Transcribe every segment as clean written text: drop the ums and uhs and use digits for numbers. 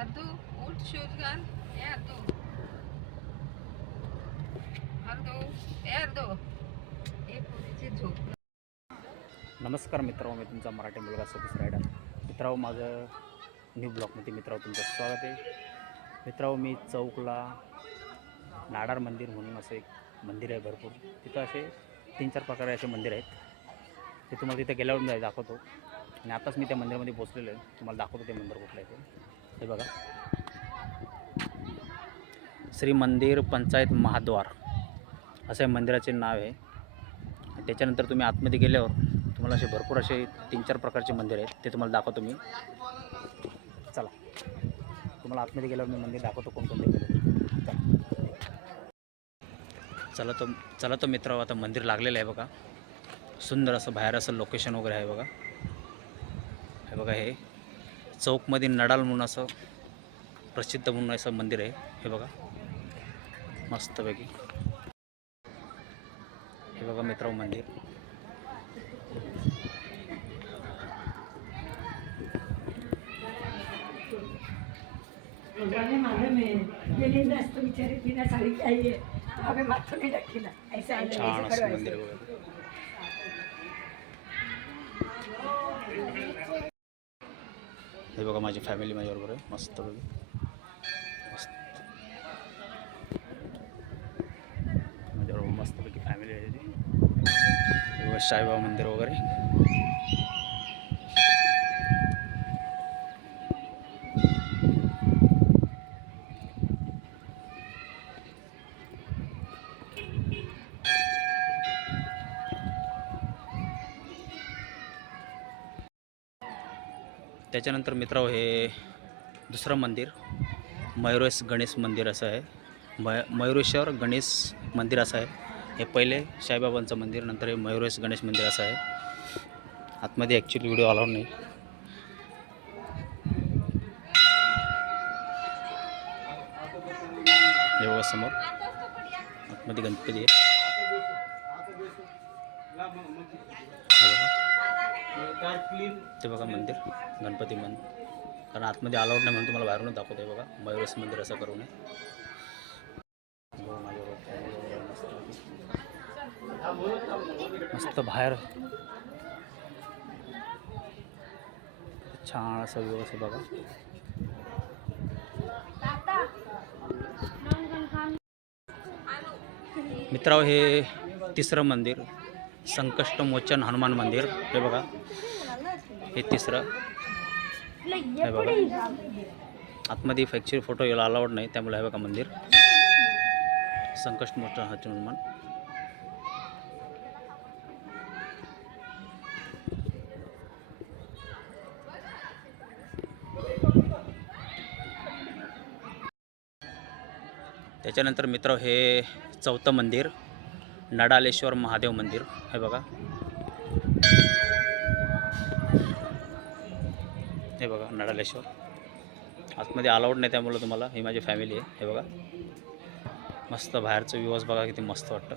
अर्धू उठ शूज घाल. ए अर्धू अर्धू ए अर्धू ए पोरीची झोप. नमस्कार मित्रांनो, मी तुमचा मराठी मुलगा सतीश रायडर. मित्रांनो, माझं न्यू ब्लॉगमध्ये मित्रांनो तुमचं स्वागत आहे. मित्रांनो, मी चौकला नाडार मंदिर म्हणून असं एक मंदिर आहे भरपूर. तिथं असे 3-4 प्रकारे असे मंदिर आहेत. ते तुम्हाला तिथे गेल्यावर मी दाखवतो. आणि आताच मी त्या मंदिरामध्ये पोचलेलो आहे. तुम्हाला दाखवतो ते मंदिर कुठलं आहे ते. हे बघा, श्री मंदिर पंचायत महाद्वार असं या मंदिराचे नाव आहे. त्याच्यानंतर तुम्ही आतमध्ये गेल्यावर तुम्हाला असे भरपूर असे 3-4 प्रकारचे मंदिर आहेत. ते तुम्हाला दाखवतो मी. चला, तुम्हाला आतमध्ये गेल्यावर मी मंदिर दाखवतो कोणकोणते मंदिर. चला तो मित्र, आता मंदिर लागलेलं आहे बघा. सुंदर असं बाहेर असं लोकेशन वगैरे आहे बघा. हे बघा, हे चौकमध्ये नडाल म्हणून असं प्रसिद्ध म्हणून असं मंदिर आहे. हे बघा मस्तपैकी. हे बघा मित्रांनो मंदिर. छान असं मंदिर बघा. हे बघा, माझी फॅमिली माझ्याबरोबर आहे. मस्त बघा, मस्त माझ्याबरोबर मस्तपैकी फॅमिली आहे ती. हे बघा साईबाबा मंदिर वगैरे. त्याच्यानंतर मित्रांनो, हे दुसरं मंदिर मयुरेश गणेश मंदिर असं आहे. मयुरेश्वर गणेश मंदिर असं आहे. हे पहिले साईबाबांचं मंदिर, नंतर हे मयुरेश गणेश मंदिर असं आहे. आतमध्ये ॲक्च्युली व्हिडिओ अलाउड नाही. हे बघा समोर आतमध्ये गणपती आहे. ते बघा मंदिर, गणपती मंदिर. कारण आतमध्ये अलाउड नाही म्हणून तुम्हाला बाहेरूनच दाखवतो. आहे बघा मयुरेश मंदिर असं करू नये. मस्त बाहेर छान असं व्यवस्थित बघा. मित्रांनो, हे तिसरं मंदिर संकष्टमोचन हनुमान मंदिर. हे बघा, हे तिसरं. हे बघा, आतमध्ये फॅक्चरी फोटो यायला अलाउड नाही, त्यामुळे हे बघा मंदिर संकष्टमोचन हनुमान. त्याच्यानंतर मित्र, हे चौथं मंदिर नडालेश्वर महादेव मंदिर. हे बघा, हे बघा नडालेश्वर. आतमध्ये अलाउड नाही, त्यामुळे तुम्हाला, ही माझी फॅमिली आहे. हे बघा मस्त बाहेरचं व्ह्यूज बघा, किती मस्त वाटतं.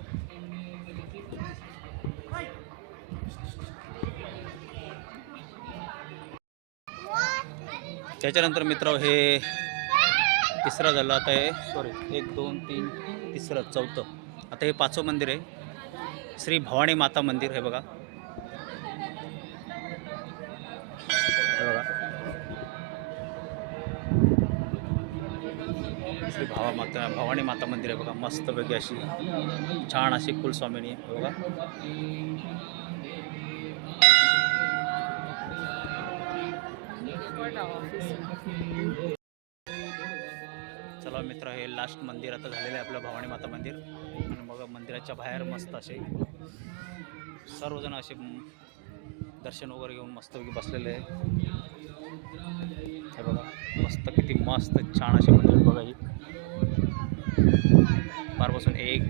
त्याच्यानंतर मित्र, हे तिसरं झालं. आता हे 1, 2, 3 तिसरं चौथं. आता हे 5वं मंदिर आहे श्री भवानी माता मंदिर. हे बघा, हे बघा श्री भवानी माता मंदिर आहे बघा. मस्तपैकी अशी छान अशी कुलस्वामिनी आहे. हे बघा, चला मित्र, हे लास्ट मंदिर आता झालेलं आहे आपलं भवानी माता मंदिर. आणि मग मंदिराच्या बाहेर मस्त असे सर्वजण असे दर्शन वगैरे घेऊन मस्तपैकी बसलेले आहे. हे बघा मस्त, किती मस्त छान असे मंदिर बघा. ही पारपासून 1,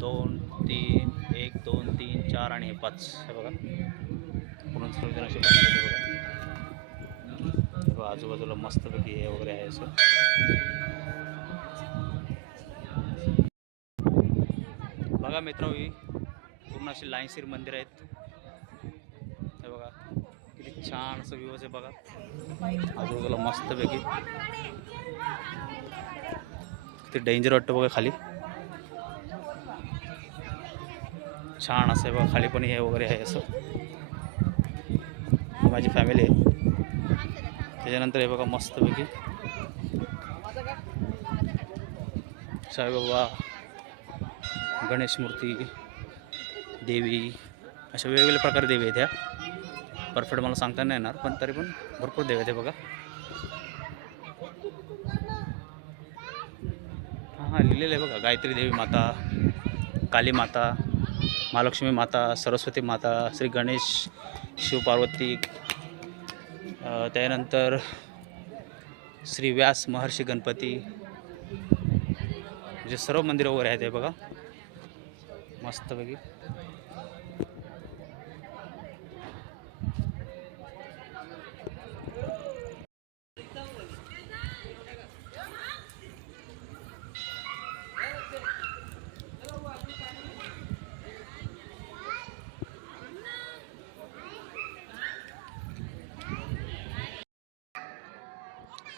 2, 3 1, 2, 3, 4 आणि हे 5. हे बघा पूर्ण सर्वजण असे बसलेले बघा. आजूबाजूला मस्तपैकी हे वगैरे आहे असं. बघा मित्रांनो, ही पूर्ण अशी लाईनशीर मंदिर आहेत. हे बघा किती छान असं व्ह्यूज आहे बघा आजूबाजूला मस्तपैकी. ते डेंजर वाटतं बघा खाली. छान असं आहे बघा खाली पण हे वगैरे आहे असं. माझी फॅमिली आहे. त्याच्यानंतर हे बघा मस्तपैकी साईबाबा, गणेश मूर्ती, देवी, अशा वेगवेगळ्या प्रकारे देवी आहेत ह्या. परफेक्ट मला सांगता नाही येणार पण तरी पण भरपूर देवी आहेत बघा. हां लिहिलेलं आहे बघा गायत्री देवी माता, काली माता, महालक्ष्मी माता, सरस्वती माता, श्री गणेश, शिवपार्वती, त्यानंतर श्री व्यास महर्षी गणपती, म्हणजे सर्व मंदिरं वगैरे आहेत हे बघा मस्तपैकी.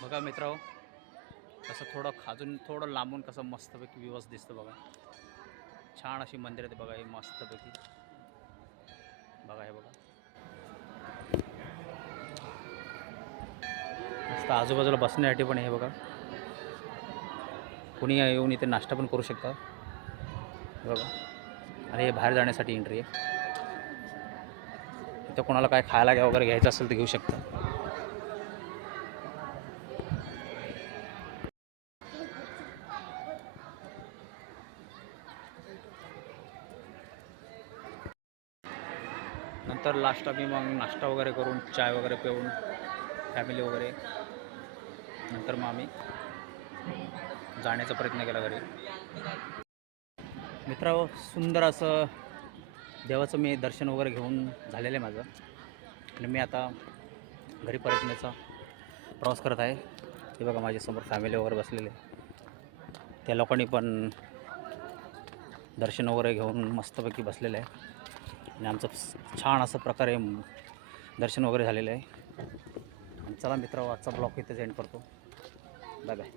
बघा मित्रांनो कसं थोडं खाजून थोडं लांबून कसं मस्तपैकी व्यवस्थित दिसतं बघा. छान अशी मंदिर आहेत बघा हे मस्तपैकी. बघा हे बघा मस्त आजूबाजूला बसण्यासाठी पण हे बघा. कोणी येऊन इथे नाश्ता पण करू शकता बघा. आणि हे बाहेर जाण्यासाठी एंट्री आहे. इथं कोणाला काय खायला वगैरे घ्यायचं असेल तर घेऊ शकता. नंतर लास्ट आम्ही मग नाश्ता वगैरे करून चाय वगैरे पिऊन फॅमिली वगैरे नंतर मग आम्ही जाण्याचा प्रयत्न केला घरी. मित्रांनो सुंदर असं देवाचं मी दर्शन वगैरे घेऊन झालेलं आहे माझं. आणि मी आता घरी परतण्याचा प्रवास करत आहे. हे बघा माझ्यासमोर फॅमिली वगैरे बसलेले. त्या लोकांनी पण दर्शन वगैरे घेऊन मस्तपैकी बसलेलं आहे. आणि आमचं छान असं प्रकारे दर्शन वगैरे झालेलं आहे. चला मित्रांनो आजचा ब्लॉग इथेच एंड करतो. Bye bye.